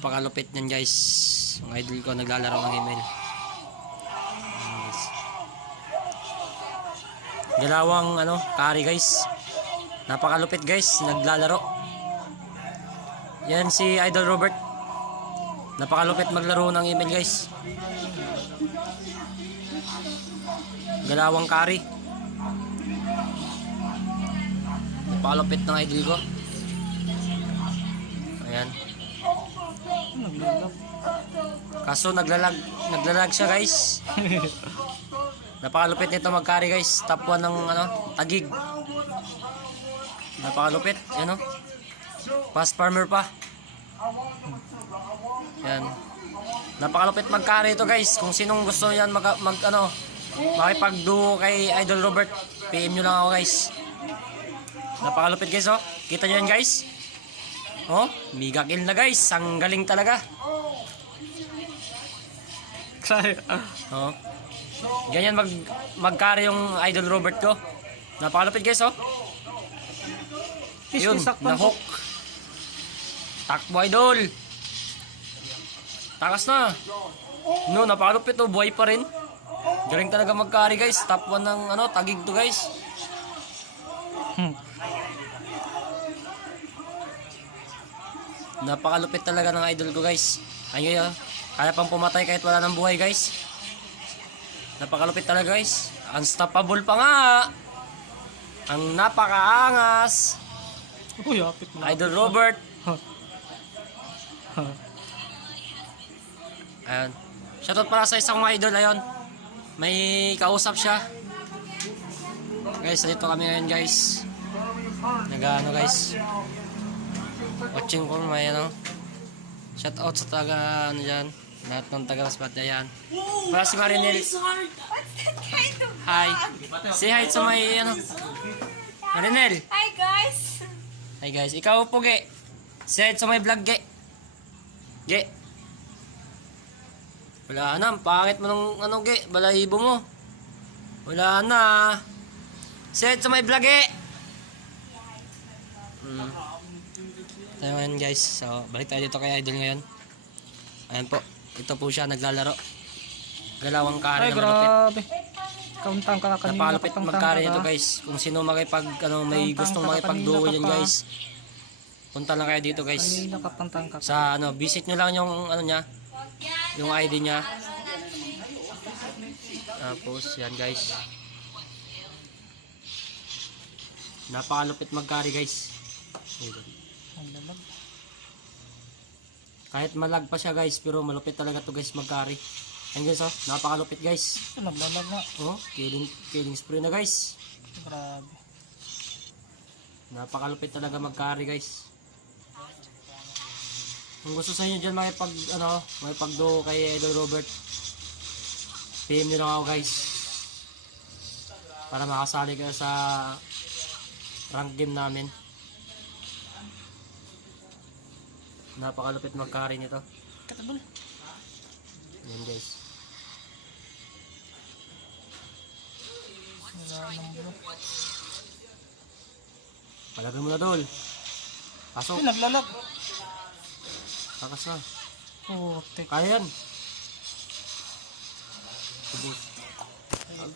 Napakalupit niyan guys. Ang idol ko naglalaro ng email. Guys. Dalawang carry guys. Napakalupit guys, naglalaro. Yan si Idol Robert. Napakalupit maglaro ng email guys. Dalawang carry. Napakalupit ng idol ko. Ayan. Kaso naglalag siya guys. Napakalupit nito mag-carry guys. Top 1 ng Tagig. Napakalupit, Fast farmer pa. Yan. Napakalupit mag-carry ito guys. Kung sinong gusto yan makipag-duo kay Idol Robert, PM nyo lang ako guys. Napakalupit guys, oh. Kita nyo yan guys. Oh, mega kill na guys. Ang galing talaga. Oh. Ganyan mag-carry yung Idol Robert ko. Napakalupit guys, oh. Yun, na-hook. Takbo idol. Takas na. No, napakalupit to, buhay pa rin. Galing talaga mag-carry guys. Top 1 ng Tagig to guys. Napakalupit talaga ng idol ko guys. Ayun, kaya pang pumatay kahit wala ng buhay guys. Napakalupit talaga guys. Unstoppable pa nga. Ang napakaangas. Idol Robert. Ayan. Shoutout para sa isang idol. Ayun. May kausap siya. Guys, dito kami ngayon guys. Nag-ano guys. Watching ko may shoutout sa taga dyan. Lahat ng taga Masbate yan. Para si Marinel. Hi. Say hi to my Marinel. Hi guys. Hi guys. Ikaw po Ge. Say hi to my vlog Ge. Ge. Wala na. Pangit mo ng Ge. Balahibo mo. Wala na. Say hi to my vlog Ge. Tayo ngayon guys. So balik tayo dito kay Idol ngayon. Ayan po. Ito po siya naglalaro. Galawang carry na malupit. Kauntang ka kanina. Napalupit mag-carry nito guys. Kung sino may gustong makipag-duo yan guys. Punta lang kayo dito guys. Kanina kapantang ka. Sa visit nyo lang yung niya. Yung ID niya. Tapos yan guys. Napakalupit mag-carry guys. Kahit malag pa siya guys, pero malupit talaga to guys mag-carry. Ayan guys, oh, napakalupit guys. Naglalag na. Oh, killing spree na guys. Grabe. Napakalupit talaga mag-carry guys. Kung gusto sa inyo dyan makipag-duo kay Idol Robert, PM nyo lang ako guys. Para makasali kayo sa rank game namin. Napakalupit mag-carry nito. Katabol. Ayan guys. Palagay mo na dol. Pasok. Naglalag. Takas na. Putik. Kaya yan. Tubos.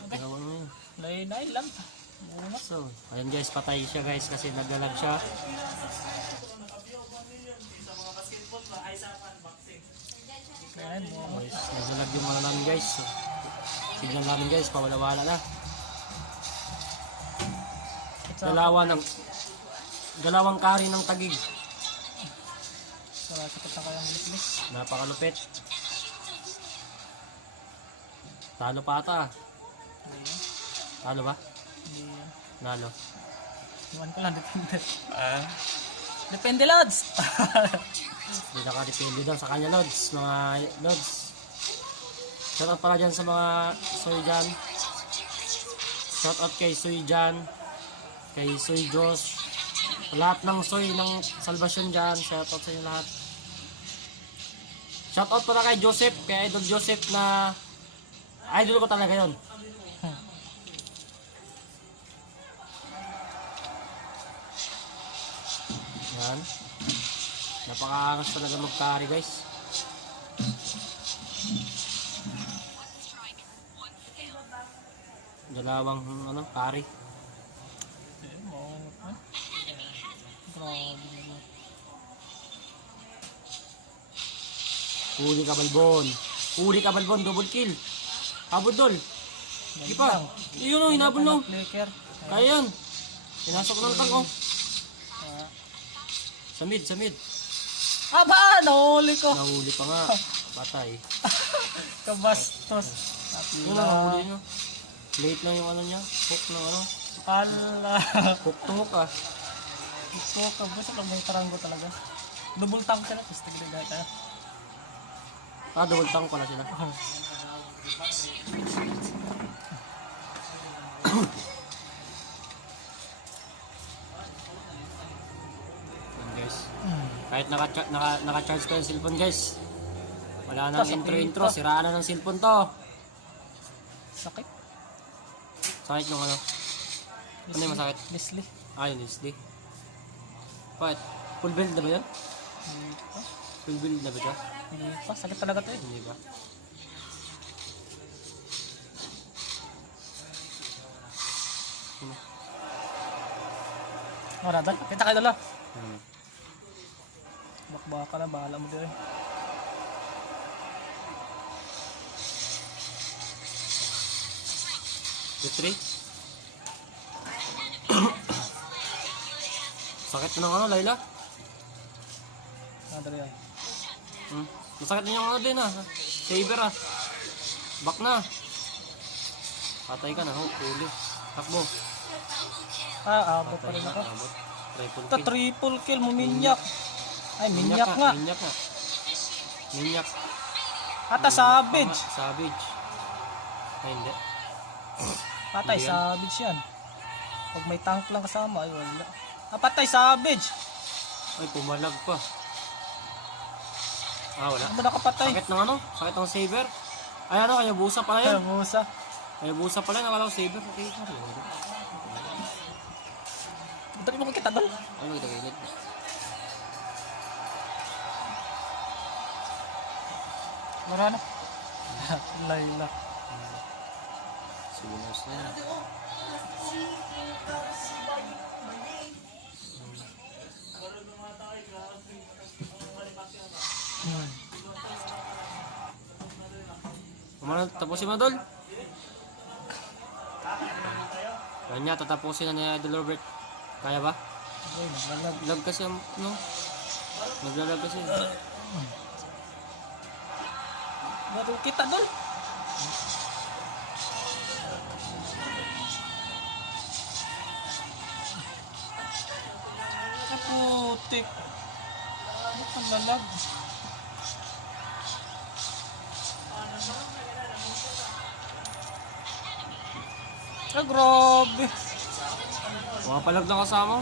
Gawa mo yun. Lain-lain lang. So, ayan guys, patay siya guys kasi naglalag siya. Guys, naglalag yung mga namin guys. So, signal namin guys, pawala-wala na. Dalawang carry ng Tagig. Sakit na kayang litlis. Napakalupit. Talo pa ata. Talo ba? Nalo. Iwan ko lang, depende. Depende, Lods! Hindi nakadepende doon sa kanya, Lods. Mga Lods. Shoutout pala dyan sa mga soy dyan. Shoutout kay soy dyan. Kay soy Josh. Lahat ng soy ng salvation dyan. Shoutout sa inyo lahat. Shoutout pala kay Joseph. Kay Idol Joseph na idol ko talaga yon. Yan. Napakaangas talaga mag-carry guys. Dalawang ano, carry. Grabe. Huli ka Balbon. Huli ka Balbon, double kill. Habol dol. Di pa. Yun o, hinabol no. Flicker. Kaya yan. Pinasok ng tank oh. Ah. Sa mid, sa mid. Aba! Nahuli ko! Nahuli pa nga. Patay. Kabastos. Yun lang, nahuli nyo. Late lang yung ano niya. Hook na ano. Pala. Hook to hook ah. Ito ka. Basta lang may taranggo talaga. Double tank ka na. Tapos tigil tayo. Ah, double tank pala sila. Yan guys. Kahit naka-charge ko yung cellphone guys. Wala nang intro-intro. Siraan na ng cellphone to. Sakit. Sakit yung ano. Ano yung masakit? Leslie. Ah, yung Leslie. Bakit? Full build na ba yun? Hindi pa. Full build na ba siya? Hindi pa. Sakit talaga to eh. Hindi ba? Wala dal. Kita kayo dala. Hmm. Bakbaka na. Bahala mo din. Two, three. Sakit na ng ano, Layla? Dali yan. Masakit na yung ano din ah. Saber ah. Back na. Patay ka na, huli. Takbo. Abot pa Patay rin na, ako. abot. Triple Ito, kill. triple kill mo, minyak. Ay, minyak nga. Minyak nga. Minyak. Ata, savage. Savage. Ay, hindi. Patay, Hindi yan. savage yan. Pag may tank lang kasama, ay wala. Patay, savage. Ay, pumalag pa. Ah, wala. Ano nakapatay? Sakit ng ano? Sakit ng saber. Ay, ano, kaya busa pala Ay, yan. musa. Kaya busa pala yan. Nakala ko saber. Okay, sorry. Dali mo kita doon. Ano, kita gilid. Wala na. Layla. Sibunas na yan. Kumana, tapusin mo, Dol. Kanya, tatapusin na ni Idol Robert. Kaya ba? Ay, naglalag. Lag kasi, no? Naglalag kasi. Baru kita doon. Kaputik. Ba't ang lalag? Grabe. Mga palag na kasama.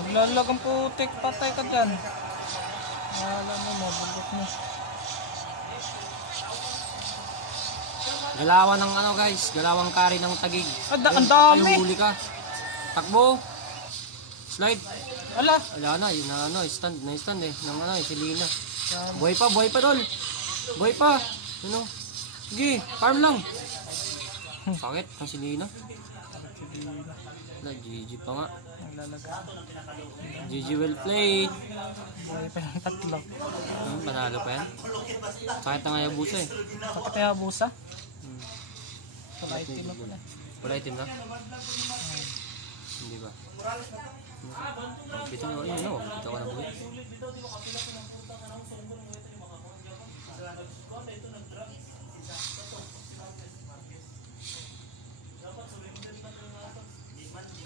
Naglalag ang putik. Patay ka dyan. Alam mo, mabugot mo. Galawan ng ano guys, galawang carry ng tagig. Ang dami. Ay, huli ka. Takbo. Slide. Ala. Wala na, yun na ano, stand eh, ng ano, si Lina. Buhay pa Dol. Buhay pa. Ano? Sige, farm lang. Sakit, ang si Lina. Wala, GG pa nga. Naglalag. GG well played. Buhay pa yung tatlo. Panalo pa yan. Sakit na nga yung busa eh. Bakit kaya busa? Wala itim na pala. Wala itim na? Hindi ba? Kita nyo, yun o. Kita ko na buhay.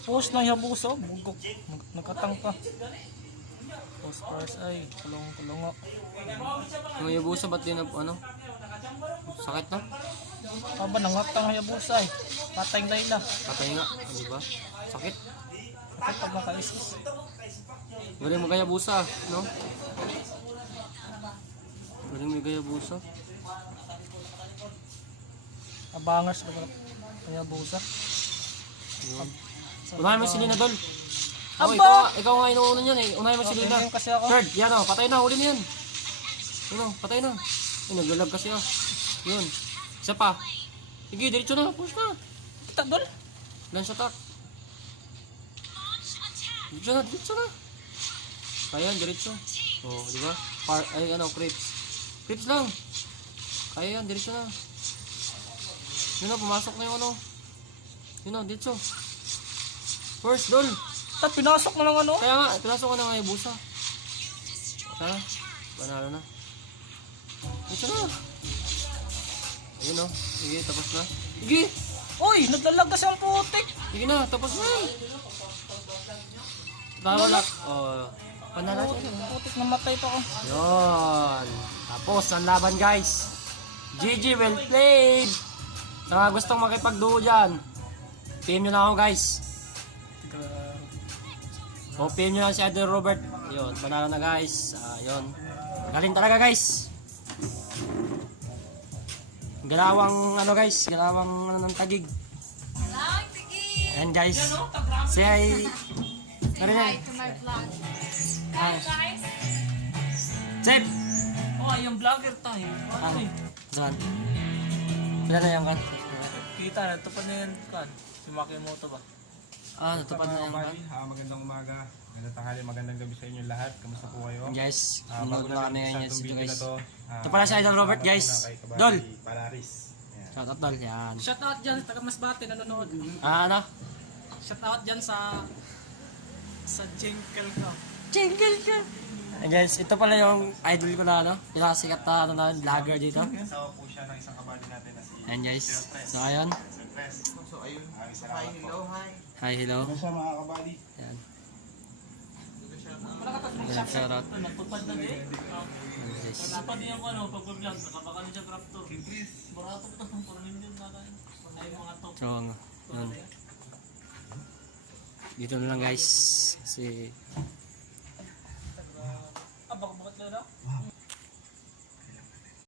Post ng yabuso, bugok. Nagkatang pa. Post first ay, kulong-kulungo. Yung yabusa ba't din ano? Sakit na? Aba, nangatang ang yabusa ay. Patay Layla. Patay nga, di ba? Sakit. Patay pag makaisis. Galing mo gaya busa, no? Galing mo gaya busa. Abangers ba ang yabusa? Unahin mo si Lina, Dol. Oh, Aba! ikaw nga inuuna niyan eh. Unahin mo si Lina. Ganyan kasi ako. Third, yan o. Patay na, huli mo yan. Yun o, patay na. Yun, naglalag kasi ah. Yun. Isa pa. Sige, diretso na. Push na. Kita dol. Lance attack. Diretso na, diretso na. Kaya yan, diretso. Oh, di ba? Ay, ano, creeps. Creeps lang. Kaya yan, diretso na. Yun o, pumasok na yung ano. Yun o, diretso. First, dol. Tat, pinasok na lang ano. Kaya nga, pinasok ka na nga yung busa. Kaya, panalo na. Diretso na. Ayun o, sige, tapos na. Sige! Uy, naglalag kasi ang putik. Sige na, tapos na. Tawala. Oh, panalo. Putik namatay pa ako. Yun. Tapos, ang laban guys. GG, well played. Sa mga gustong makipagduo dyan, PM nyo na ako guys. O, PM nyo lang si Idol Robert. Yun, panalo na guys. Yun. Galing talaga guys. Galawang ano guys, galawang ano ng tagig. Ayan guys. Say hi to my vlog. Hi. Guys, Chip. Oh, yung vlogger tayo. Ano? Saan? Wala na yan kan? Kita, natupad na yan kan. Si Makimoto ba? Natupad na yan kan? Magandang umaga, magandang tanghali, magandang gabi sa inyo lahat. Kamusta po kayo? Guys, Bago nanood na kami natin ngayon sa itong dito video guys. na to, Ito pala si Idol Robert salamat guys. muna kay Kabady Dol. Palaris. Ayan. Shout out Dol, yan. Shout out dyan, taga Masbate nanonood. Ano? Shout out dyan sa Jingle ka. Jingle ka! Guys, ito pala yung idol ko na ano, pinakasikat na ano na vlogger dito. Kasama po siya ng isang kabady natin na si Ayan guys. So ayun. Sir Pres. So ayun, salamat po. Hi, hello. Ano siya mga kabady? Yan. Yan, shout out. Natupad na din. Ayan, guys. Natupad din ako ano, pag-vlog. Nakabaka niya grab to. Barato ko na, parang hindi na kain. Ay mga to. So, yun. Dito na lang guys. Kasi, Bakit na